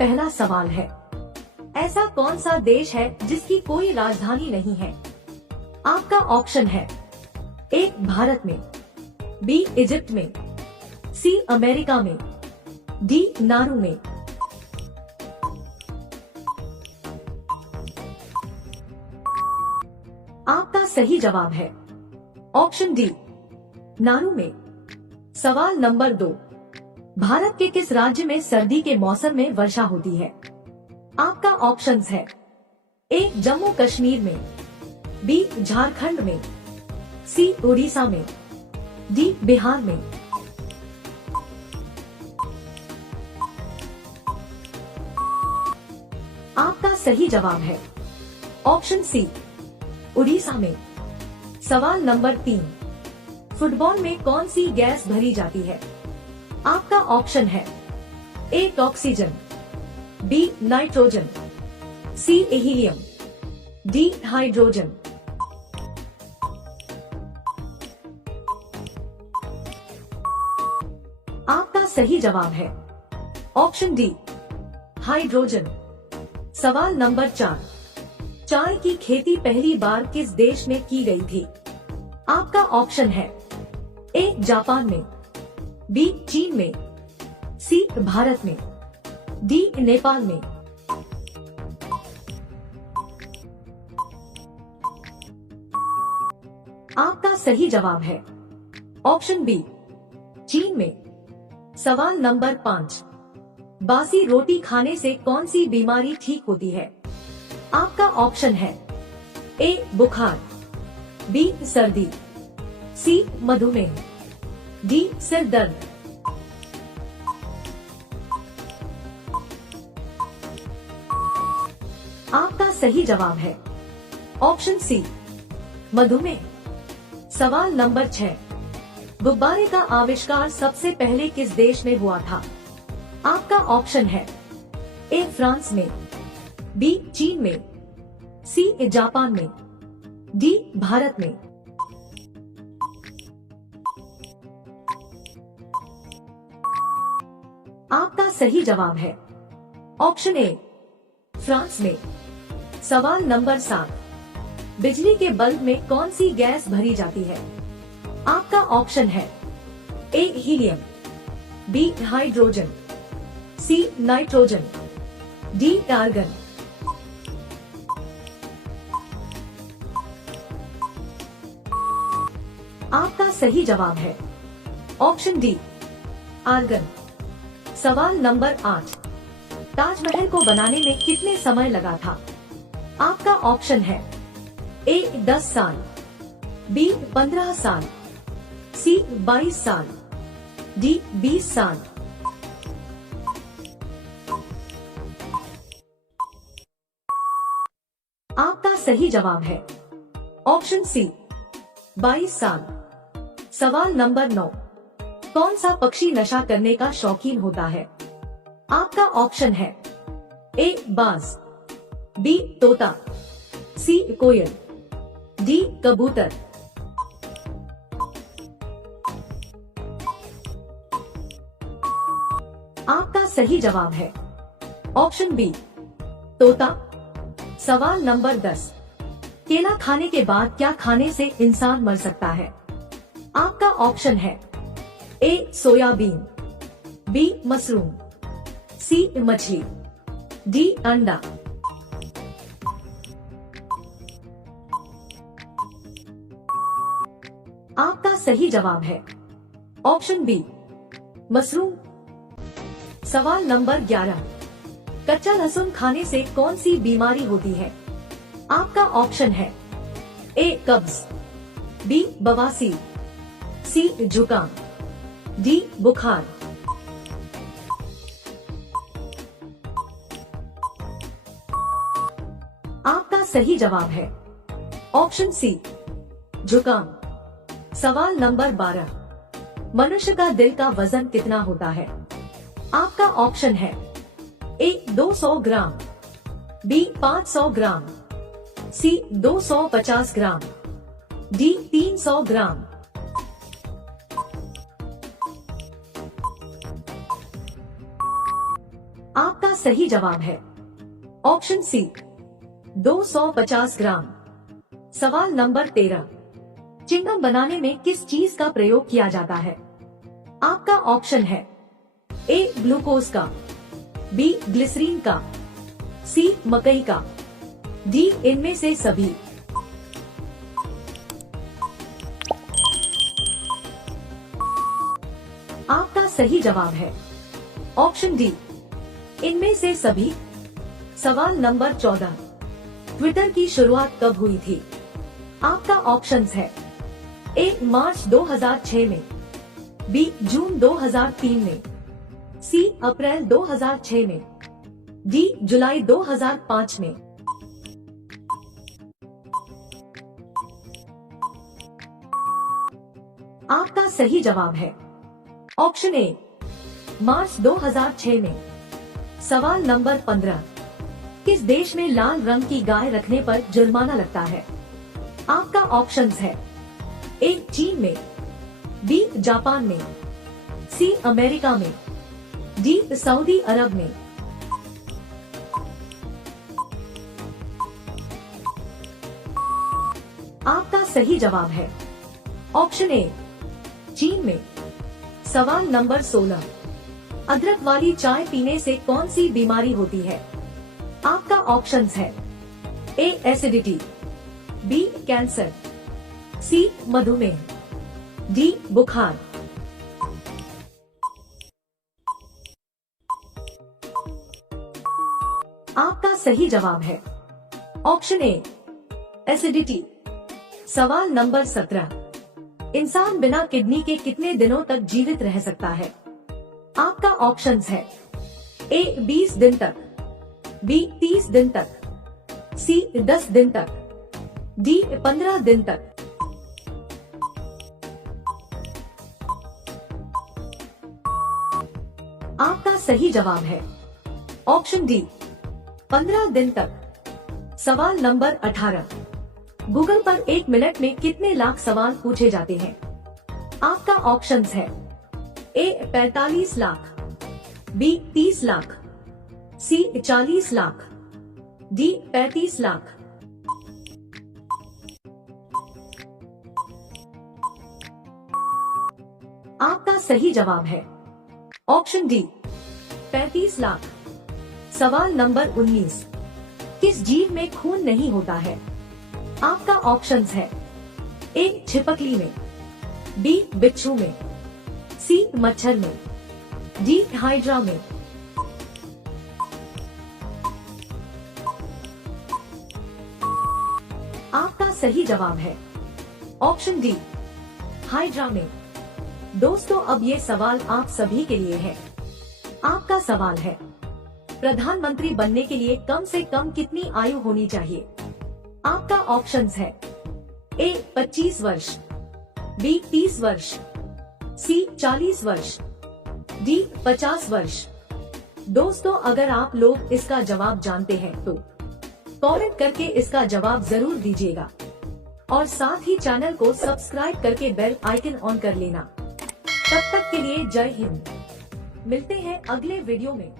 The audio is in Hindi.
पहला सवाल है, ऐसा कौन सा देश है जिसकी कोई राजधानी नहीं है? आपका ऑप्शन है ए भारत में, बी इजिप्ट में, सी अमेरिका में, डी नारू में। आपका सही जवाब है ऑप्शन डी नारू में। सवाल नंबर 2, भारत के किस राज्य में सर्दी के मौसम में वर्षा होती है? आपका ऑप्शंस है ए जम्मू कश्मीर में, बी झारखंड में, सी उड़ीसा में, डी बिहार में। आपका सही जवाब है ऑप्शन सी उड़ीसा में। सवाल नंबर 3, फुटबॉल में कौन सी गैस भरी जाती है? आपका ऑप्शन है A oxygen, B nitrogen, C helium, D hydrogen. आपका सही जवाब है ऑप्शन डी हाइड्रोजन। सवाल नंबर 4, चाय की खेती पहली बार किस देश में की गई थी? आपका ऑप्शन है ए जापान में, बी चीन में, सी भारत में, डी नेपाल में। आपका सही जवाब है ऑप्शन बी चीन में। सवाल नंबर 5, बासी रोटी खाने से कौन सी बीमारी ठीक होती है? आपका ऑप्शन है ए बुखार, बी सर्दी, सी मधुमेह, डी सिर दर्द। आपका सही जवाब है ऑप्शन सी मधुमेह। सवाल नंबर 6, गुब्बारे का आविष्कार सबसे पहले किस देश में हुआ था? आपका ऑप्शन है ए फ्रांस में, बी चीन में, सी जापान में, डी भारत में। आपका सही जवाब है ऑप्शन ए फ्रांस में। सवाल नंबर 7, बिजली के बल्ब में कौन सी गैस भरी जाती है? आपका ऑप्शन है A helium, B hydrogen, C nitrogen, D argon. आपका सही जवाब है ऑप्शन डी आर्गन। सवाल नंबर 8, ताजमहल को बनाने में कितने समय लगा था? आपका ऑप्शन है ए 10 साल, बी 15 साल, सी 22 साल, डी 20 साल। आपका सही जवाब है ऑप्शन सी 22 साल। सवाल नंबर 9, कौन सा पक्षी नशा करने का शौकीन होता है? आपका ऑप्शन है ए बाज, बी तोता, सी कोयल, डी कबूतर। आपका सही जवाब है ऑप्शन बी तोता। सवाल नंबर 10, केला खाने के बाद क्या खाने से इंसान मर सकता है? आपका ऑप्शन है ए सोयाबीन, बी मशरूम, सी मछली, डी अंडा। आपका सही जवाब है ऑप्शन बी मशरूम। सवाल नंबर 11, कच्चा लहसुन खाने से कौन सी बीमारी होती है? आपका ऑप्शन है ए कब्ज, बी बवासीर, सी जुकाम, डी बुखार। आपका सही जवाब है ऑप्शन सी जुकाम। सवाल नंबर 12, मनुष्य का दिल का वजन कितना होता है? आपका ऑप्शन है ए 200 ग्राम, बी 500 ग्राम, सी 250 ग्राम, डी 300 ग्राम। आपका सही जवाब है ऑप्शन सी 250 ग्राम। सवाल नंबर 13, चिंगम बनाने में किस चीज का प्रयोग किया जाता है? आपका ऑप्शन है ए ग्लूकोज का, बी ग्लिसरीन का, सी मकई का, डी इनमें से सभी। आपका सही जवाब है ऑप्शन डी इनमें से सभी। सवाल नंबर 14, ट्विटर की शुरुआत कब हुई थी? आपका ऑप्शंस है ए मार्च 2006 में, बी जून 2003 में, सी अप्रैल 2006 में, डी जुलाई 2005 में। आपका सही जवाब है ऑप्शन ए मार्च 2006 में। सवाल नंबर 15, किस देश में लाल रंग की गाय रखने पर जुर्माना लगता है? आपका ऑप्शंस है ए चीन में, बी जापान में, सी अमेरिका में, डी सऊदी अरब में। आपका सही जवाब है ऑप्शन ए चीन में। सवाल नंबर 16, अदरक वाली चाय पीने से कौन सी बीमारी होती है? आपका ऑप्शंस है ए एसिडिटी, बी कैंसर, सी मधुमेह, डी बुखार। आपका सही जवाब है ऑप्शन ए एसिडिटी। सवाल नंबर 17, इंसान बिना किडनी के कितने दिनों तक जीवित रह सकता है? आपका ऑप्शंस है ए 20 दिन तक, बी 30 दिन तक, सी 10 दिन तक, डी 15 दिन तक। आपका सही जवाब है ऑप्शन डी 15 दिन तक। सवाल नंबर 18, गूगल पर 1 मिनट में कितने लाख सवाल पूछे जाते हैं? आपका ऑप्शंस है ए 45 लाख, बी 30 लाख, सी 40 लाख, डी 35 लाख। आपका सही जवाब है ऑप्शन डी 35 लाख। सवाल नंबर 19, किस जीव में खून नहीं होता है? आपका ऑप्शंस है ए छिपकली में, बी बिच्छू में, सी मच्छर में, डी हाइड्रा में। आपका सही जवाब है ऑप्शन डी हाइड्रा में। दोस्तों, अब ये सवाल आप सभी के लिए है। आपका सवाल है, प्रधानमंत्री बनने के लिए कम से कम कितनी आयु होनी चाहिए? आपका ऑप्शंस है ए 25 वर्ष, बी 30 वर्ष, सी 40 वर्ष, डी 50 वर्ष। दोस्तों, अगर आप लोग इसका जवाब जानते हैं तो कमेंट करके इसका जवाब जरूर दीजिएगा और साथ ही चैनल को सब्सक्राइब करके बेल आइकन ऑन कर लेना। तब तक के लिए जय हिंद। मिलते हैं अगले वीडियो में।